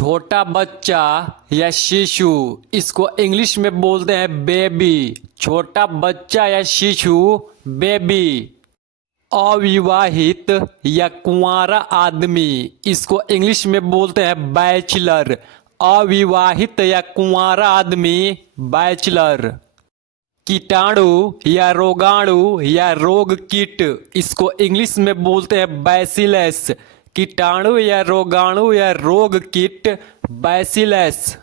छोटा बच्चा या शिशु, इसको इंग्लिश में बोलते हैं बेबी। छोटा बच्चा या शिशु, बेबी। अविवाहित या कुंवारा आदमी, इसको इंग्लिश में बोलते हैं बैचलर। अविवाहित या कुंवारा आदमी, बैचलर। कीटाणु या रोगाणु या रोग कीट, इसको इंग्लिश में बोलते हैं बैसिलस। कीटाणु या रोगाणु या रोग कीट, बैसिलस।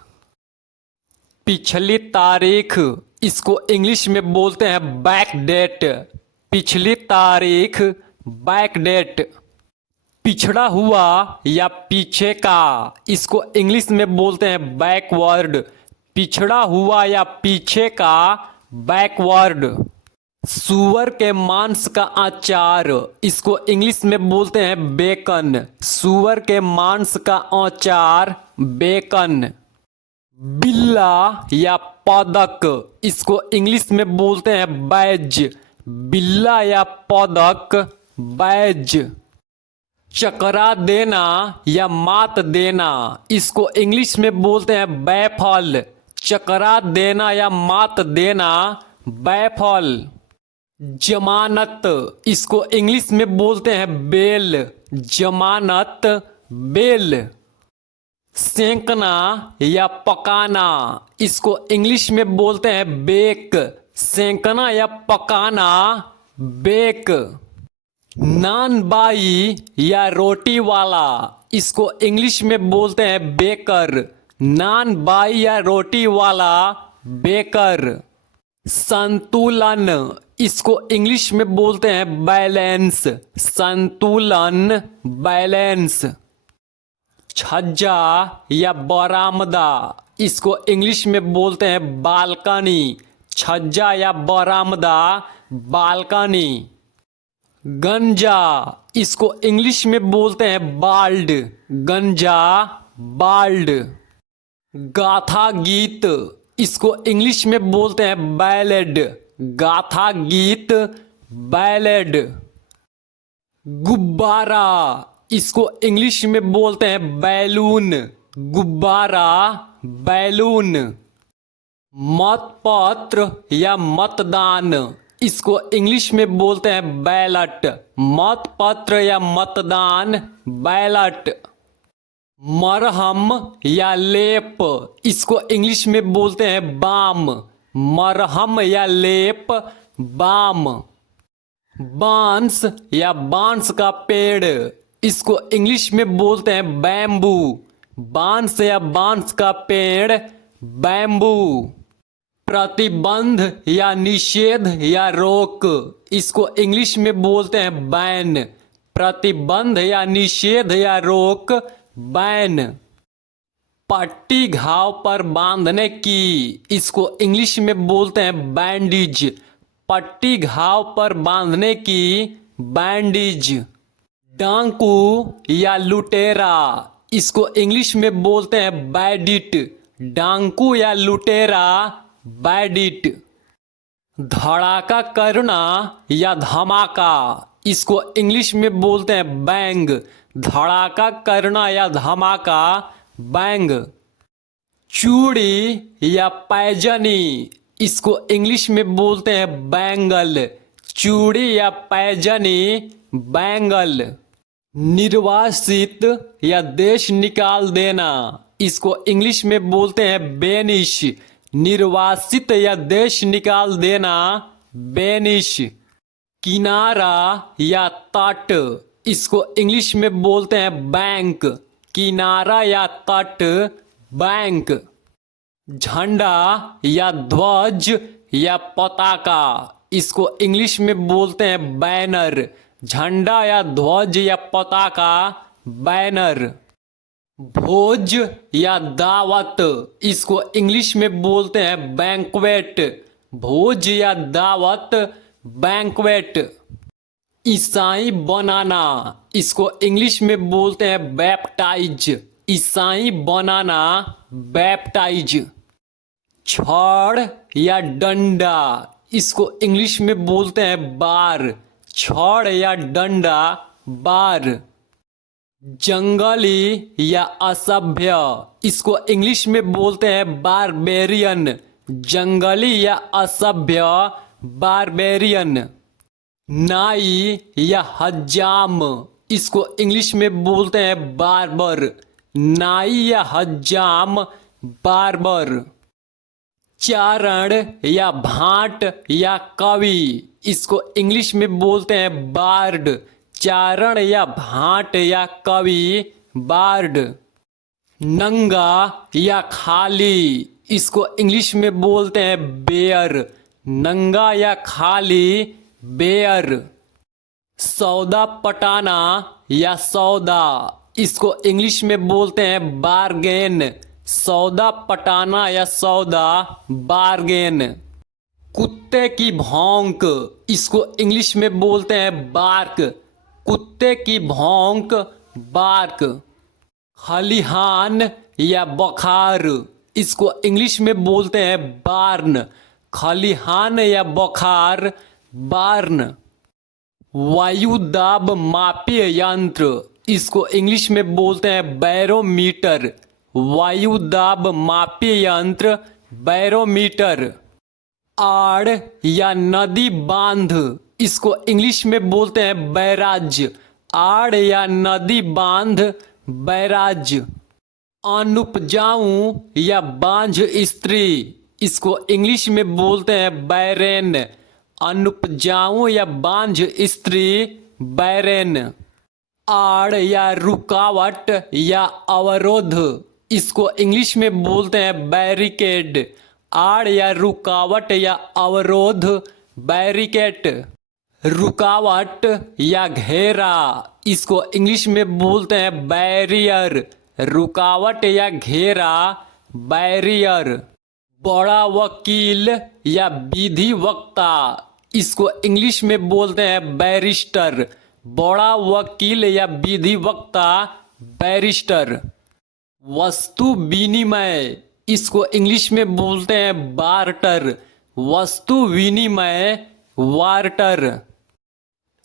पिछली तारीख, इसको इंग्लिश में बोलते हैं बैक डेट। पिछली तारीख, बैक डेट। पिछड़ा हुआ या पीछे का, इसको इंग्लिश में बोलते हैं बैकवर्ड। पिछड़ा हुआ या पीछे का, बैकवर्ड। सूअर के मांस का अचार, इसको इंग्लिश में बोलते हैं बेकन। सूअर के मांस का अचार, बेकन। बिल्ला या पदक, इसको इंग्लिश में बोलते हैं बैज। बिल्ला या पदक, बैज। चकरा देना या मात देना, इसको इंग्लिश में बोलते हैं बैफल। चकरा देना या मात देना, बैफल। जमानत, इसको इंग्लिश में बोलते हैं बेल। जमानत, बेल। सेंकना या पकाना, इसको इंग्लिश में बोलते हैं बेक। सेंकना या पकाना, बेक। नान बाई या रोटी वाला, इसको इंग्लिश में बोलते हैं बेकर। नान बाई या रोटी वाला, बेकर। संतुलन, इसको इंग्लिश में बोलते हैं बैलेंस। संतुलन, बैलेंस। छज्जा या बरामदा, इसको इंग्लिश में बोलते हैं बालकनी। छज्जा या बरामदा, बालकनी। गंजा, इसको इंग्लिश में बोलते हैं बाल्ड। गंजा, बाल्ड। गाथा गीत, इसको इंग्लिश में बोलते हैं बैलेड। गाथा गीत, बैलेड। गुब्बारा, इसको इंग्लिश में बोलते हैं बैलून। गुब्बारा, बैलून। मतपत्र या मतदान, इसको इंग्लिश में बोलते हैं बैलट। मतपत्र या मतदान, बैलट। मरहम या लेप, इसको इंग्लिश में बोलते हैं बाम। मरहम या लेप, बाम। बांस या बांस का पेड़, इसको इंग्लिश में बोलते हैं बैम्बू। बांस या बांस का पेड़, बैम्बू। प्रतिबंध या निषेध या रोक, इसको इंग्लिश में बोलते हैं बैन। प्रतिबंध या निषेध या रोक, बैन। पट्टी घाव पर बांधने की, इसको इंग्लिश में बोलते हैं बैंडेज। पट्टी घाव पर बांधने की, बैंडेज। डांकू या लुटेरा, इसको इंग्लिश में बोलते हैं बैडिट। डांकू या लुटेरा, बैडिट। धड़ाका करना या धमाका, इसको इंग्लिश में बोलते हैं बैंग। धड़ाका करना या धमाका, बैंग। चूड़ी या पैजनी, इसको इंग्लिश में बोलते हैं बैंगल। चूड़ी या पैजनी, बैंगल। निर्वासित या देश निकाल देना, इसको इंग्लिश में बोलते हैं बेनिश। निर्वासित या देश निकाल देना, बेनिश। किनारा या तट, इसको इंग्लिश में बोलते हैं बैंक। किनारा या तट, बैंक। झंडा या ध्वज या पताका, इसको इंग्लिश में बोलते हैं बैनर। झंडा या ध्वज या पताका, बैनर। भोज या दावत, इसको इंग्लिश में बोलते हैं बैंक्वेट। भोज या दावत, बैंक्वेट। ईसाई बनाना, इसको इंग्लिश में बोलते हैं बैप्टाइज। ईसाई बनाना, बैप्टाइज। छड़ या डंडा, इसको इंग्लिश में बोलते हैं बार। छड़ या डंडा, बार। जंगली या असभ्य, इसको इंग्लिश में बोलते हैं बारबेरियन। जंगली या असभ्य, बारबेरियन। नाई या हज्जाम, इसको इंग्लिश में बोलते हैं बार्बर। नाई या हज्जाम, बार्बर। चारण या भाट या कवि, इसको इंग्लिश में बोलते हैं बार्ड। चारण या भाट या कवि, बार्ड। नंगा या खाली, इसको इंग्लिश में बोलते हैं बेयर। नंगा या खाली, बेयर। सौदा पटाना या सौदा, इसको इंग्लिश में बोलते हैं बार्गेन। सौदा पटाना या सौदा, बार्गेन। कुत्ते की भौंक, इसको इंग्लिश में बोलते हैं बार्क। कुत्ते की भौंक, बार्क। खलिहान या बखार, इसको इंग्लिश में बोलते हैं बार्न। खलिहान या बखार, बार्न। वायुदाब मापीय यंत्र, इसको इंग्लिश में बोलते हैं बैरोमीटर। वायुदाब मापीय यंत्र, बैरोमीटर। आड़ या नदी बांध, इसको इंग्लिश में बोलते हैं बैराज। आड़ या नदी बांध, बैराज। अनुपजाऊ या बांझ स्त्री, इसको इंग्लिश में बोलते हैं बैरेन। अनुपजाऊ या बांझ स्त्री, बैरेन। आड़ या रुकावट या अवरोध, इसको इंग्लिश में बोलते हैं बैरिकेड। आड़ या रुकावट या अवरोध, बैरिकेड। रुकावट या घेरा, इसको इंग्लिश में बोलते हैं बैरियर। रुकावट या घेरा, बैरियर। बड़ा वकील या विधि वक्ता, इसको इंग्लिश में बोलते हैं बैरिस्टर। बड़ा वकील या विधि वक्ता, बैरिस्टर। वस्तु विनिमय, इसको इंग्लिश में बोलते हैं बार्टर। वस्तु विनिमय, वार्टर।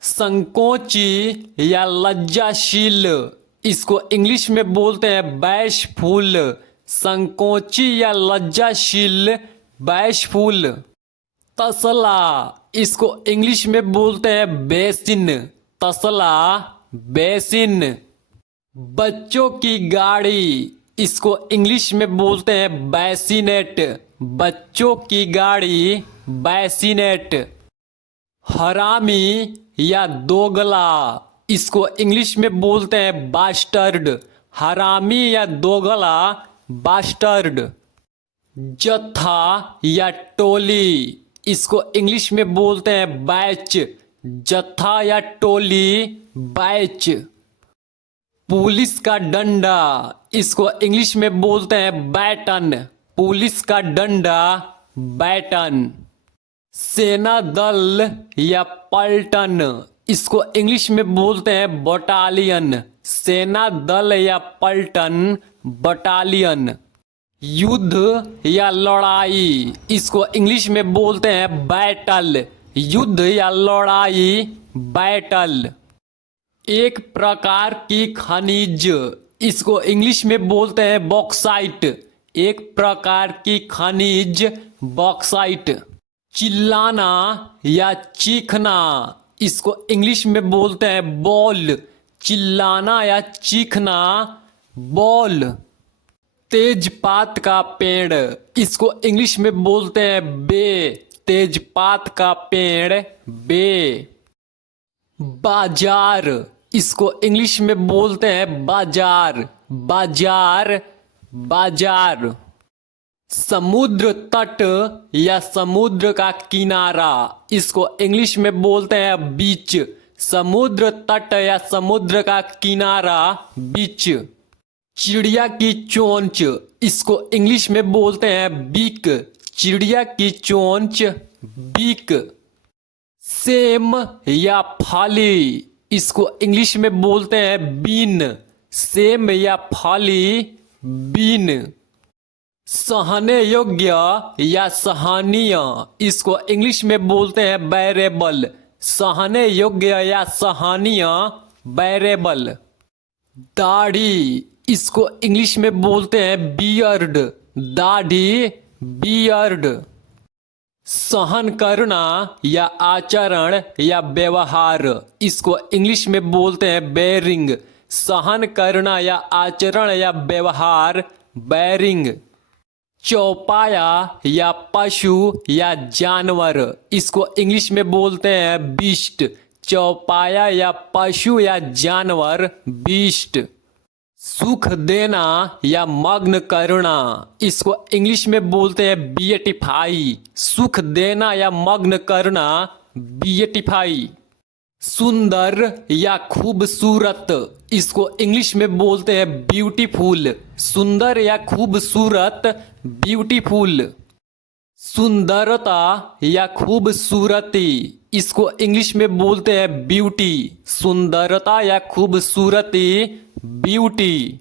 संकोची या लज्जाशील, इसको इंग्लिश में बोलते हैं बैशफुल। संकोची या लज्जाशील, बैशफुल। तसला, इसको इंग्लिश में बोलते हैं बेसिन। तसला, बेसिन। बच्चों की गाड़ी, इसको इंग्लिश में बोलते हैं बैसिनेट। बच्चों की गाड़ी, बैसिनेट। हरामी या दोगला, इसको इंग्लिश में बोलते हैं बास्टर्ड। हरामी या दोगला, बास्टर्ड। जत्था या टोली, इसको इंग्लिश में बोलते हैं बैच। जत्था या टोली, बैच। पुलिस का डंडा, इसको इंग्लिश में बोलते हैं बैटन। पुलिस का डंडा, बैटन। सेना दल या पलटन, इसको इंग्लिश में बोलते हैं बटालियन। सेना दल या पलटन, बटालियन। युद्ध या लड़ाई, इसको इंग्लिश में बोलते हैं बैटल। युद्ध या लड़ाई, बैटल। एक प्रकार की खनिज, इसको इंग्लिश में बोलते हैं बॉक्साइट। एक प्रकार की खनिज, बॉक्साइट। चिल्लाना या चीखना, इसको इंग्लिश में बोलते हैं बॉल। चिल्लाना या चीखना, बॉल। तेजपात का पेड़, इसको इंग्लिश में बोलते हैं बे। तेजपात का पेड़, बे। बाजार, इसको इंग्लिश में बोलते हैं बाजार। बाजार, बाजार। समुद्र तट या समुद्र का किनारा, इसको इंग्लिश में बोलते हैं बीच। समुद्र तट या समुद्र का किनारा, बीच। चिड़िया की चोंच, इसको इंग्लिश में बोलते हैं बीक। चिड़िया की चोंच, बीक। सेम या फाली, इसको इंग्लिश में बोलते हैं बीन। सेम या फाली, बीन। सहने योग्य या सहनीय, इसको इंग्लिश में बोलते हैं बैरेबल। सहने योग्य या सहनीय, बैरेबल। दाढ़ी, इसको इंग्लिश में बोलते हैं बियर्ड। दाढ़ी, बियर्ड। सहन करना या आचरण या व्यवहार, इसको इंग्लिश में बोलते हैं बेरिंग। सहन करना या आचरण या व्यवहार, बेरिंग। चौपाया या पशु या जानवर, इसको इंग्लिश में बोलते हैं बीस्ट। चौपाया या पशु या जानवर, बीस्ट। सुख देना या मग्न करना, इसको इंग्लिश में बोलते हैं बीएटिफाई। सुख देना या मग्न करना, बीएटिफाई। सुंदर या खूबसूरत, इसको इंग्लिश में बोलते हैं ब्यूटीफुल। सुंदर या खूबसूरत, ब्यूटीफुल। सुंदरता या खूबसूरती, इसको इंग्लिश में बोलते हैं ब्यूटी। सुंदरता या खूबसूरती, ब्यूटी।